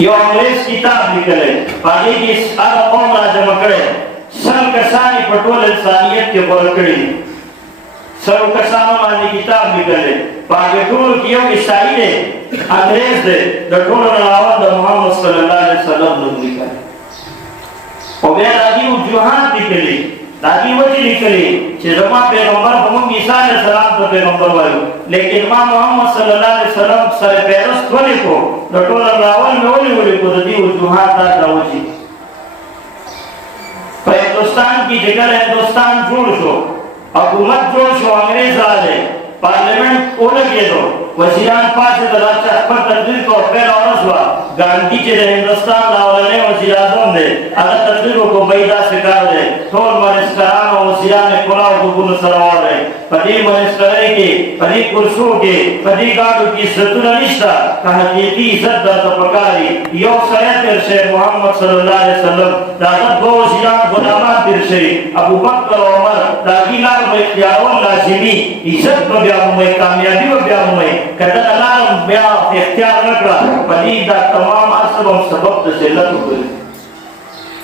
यो अंग्रेज किताब लिखल है पागे की आधा कौम राजमा करे सन कसानी पटोल इंसानियत के बरकड़ी सब कसानो मानी किताब लिखल है पागे टोल कियो ईसाई ने अंग्रेज दे द टोल रावण द मोहम्मद सल्लल्लाहु अलैहि वसल्लम ने लिखा और वे दादी उजुहान लिखली दादी वही लिखली कि जमा पैगंबर हम ईसा अलैहि सलाम तो पैगंबर वाले लेकिन मां मोहम्मद सल्लल्लाहु अलैहि वसल्लम सर पैरस खोले को द टोल रावण में ओले को दी उजुहान ता रावजी हिंदुस्तान की जगह हिंदुस्तान जोड़ छो हुकूमत जोड़ छो अंग्रेज आ गए पार्लियामेंट ओले के दो वजीरान पास दलाचा पर तदबीर को पहला औरस हुआ गांधी के हिंदुस्तान लावले वजीर आजम ने अगर तदबीर को बैदा सिकार दे थोर मनिस्टरान और वजीरान ने कोला को गुण सरवार है पदी मनिस्टरे के पदी कुर्सों के पदी गाड़ू की सतुरनिष्ठा कहती इज्जत दा पकारी यो सयत से मोहम्मद सल्लल्लाहु अलैहि वसल्लम दादत गो वजीरान गुलामा तिरसे अबू बकर उमर दागिलार में इख्तियार लाजिमी इज्जत ब्याह में कामयाबी ब्याह में कदर अलार्म ब्याह इख्तियार न करा पदी दा तमाम असबब सबब से लग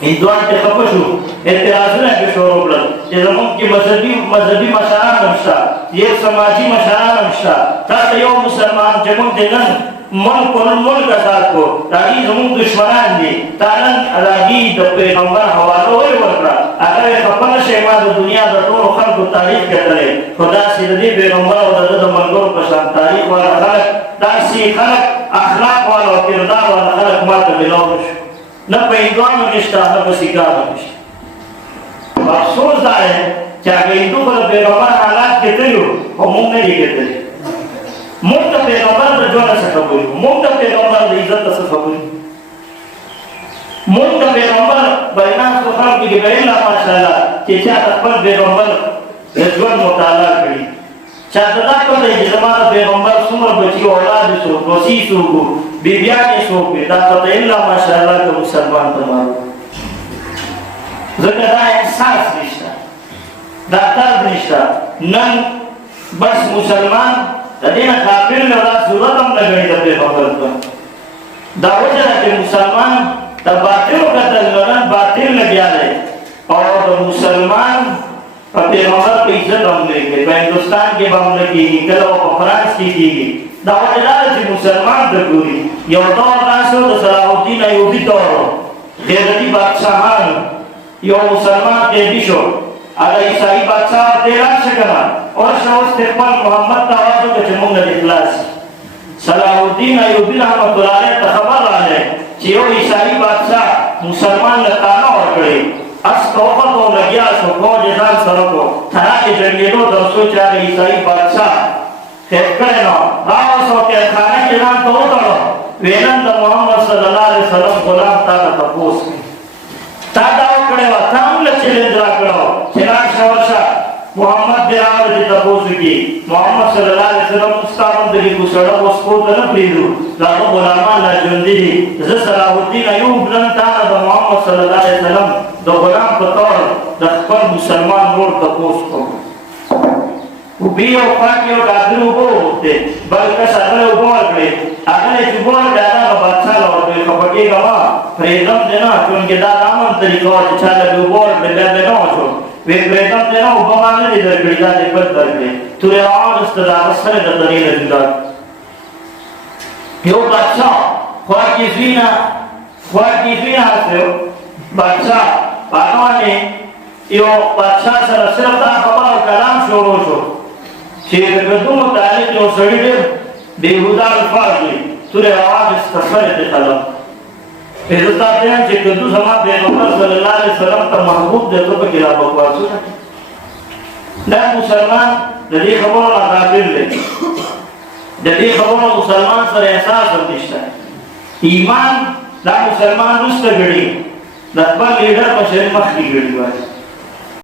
हिंदुआन के खपशु एतराज ने के शोर उगल ये जमन की मजहबी मशारा नमशा ये समाजी मशारा नमशा ता यो मुसलमान जमन देगन मन कोन का साथ को ताकि जमन दुश्मनान दी तालन अलागी द पैगंबर हवालो होय वरका अगर खपन शेमा द दुनिया द तो खल को तारीफ करले खुदा सिरदी पैगंबर और द मंगोर का शान तारीफ वाला खलक दासी खलक अखलाक वाला किरदार वाला खलक मात बिलोश न पैगंबर में निष्ठा न बसिका में अफसोस है क्या हिंदू को पैगंबर हालात के तेलु और मुंह नहीं कहते मुक्त पैगंबर जो न सकबो मुक्त पैगंबर इज्जत से सकबो मुक्त पैगंबर बैना सुखर की बैला माशाल्लाह कि क्या तकबर पैगंबर रजवन मुताला करी चाहता को दे जमाना पैगंबर सुमर बची औलाद सो वसी सो बिबिया के सो पे दाता इल्ला माशाल्लाह के मुसलमान तमाम जकदा एहसास निष्ठा दाता निष्ठा नन बस मुसलमान तदेना काफिर लगा सूरत हम लगड़ी दबे पैगंबर को दावजा के मुसलमान तब बातिल का दलगन बातिल लग गया है और मुसलमान पैगंबर की इज्जत हम लेंगे हिंदुस्तान के मामले की कल फ्रांस की दावतदार जी मुसलमान दरगुरी ये दौर रासो तो सलाहुद्दीन अय्यूबी दौर देवती बादशाह यो मुसलमान के दिशो अगर ईसाई बादशाह तेरा शकना और शौस तिरपन मोहम्मद तावाजो के जमुन इखलास सलाहुद्दीन अय्यूबी रहमतुल्लाह अलैह खबर आ है कि यो ईसाई बादशाह मुसलमान लताना और करे अस तौबा तो लगिया सो को जहां सरको था के जंगेलो दसो चार ईसाई बादशाह फेकड़े नो राव सो के खाने के नाम तो वेनंद मोहम्मद सल्लल्लाहु अलैहि वसल्लम गुलाम ता तपोस तादाव कड़े वा तामल चलेंद्रा कड़ो चिराग शवर्षा मोहम्मद देराव जी तपोस की मोहम्मद सल्लल्लाहु अलैहि वसल्लम मुस्ताम दली कुसड़ा उसको न प्रीदु लानो गुलामा ला जुंदी ज सलाहुद्दीन अय्यूब लन ता मोहम्मद सल्लल्लाहु अलैहि वसल्लम दो गुलाम बतौर दखपर मुसलमान रोड तपोस को उबियो फाकियो गादरू को होते बल्कि सगले उबोर करे अगले जुबोर दादा का बादशाह और के खपके गवा फ्रीडम देना क्योंकि दादा मन तरीका और छाले उबोर बेले देना हो वे फ्रीडम देना उबमा ने इधर गड़ीदा दे पर करके तुरे और इस्तेदार सरे दतरी लगा यो बादशाह फाकी जीना से बादशाह पागवाने यो बादशाह सर सिर्फ दा खबर और कलाम छोड़ो छो शेर गदुम ताले जो सड़े बेहुदा अल्फाज तुरे आवाज सफर ते कलम इज्जत देन जे गदु समा पैगंबर सल्लल्लाहु अलैहि वसल्लम का महबूब दे तो किला बकवास ना मुसलमान जदी खबर ना काबिल ले जदी खबर मुसलमान सर एहसास होतिशा ईमान ना मुसलमान रुस्त गड़ी नब्बा लीडर मशर मख की गड़ी वाली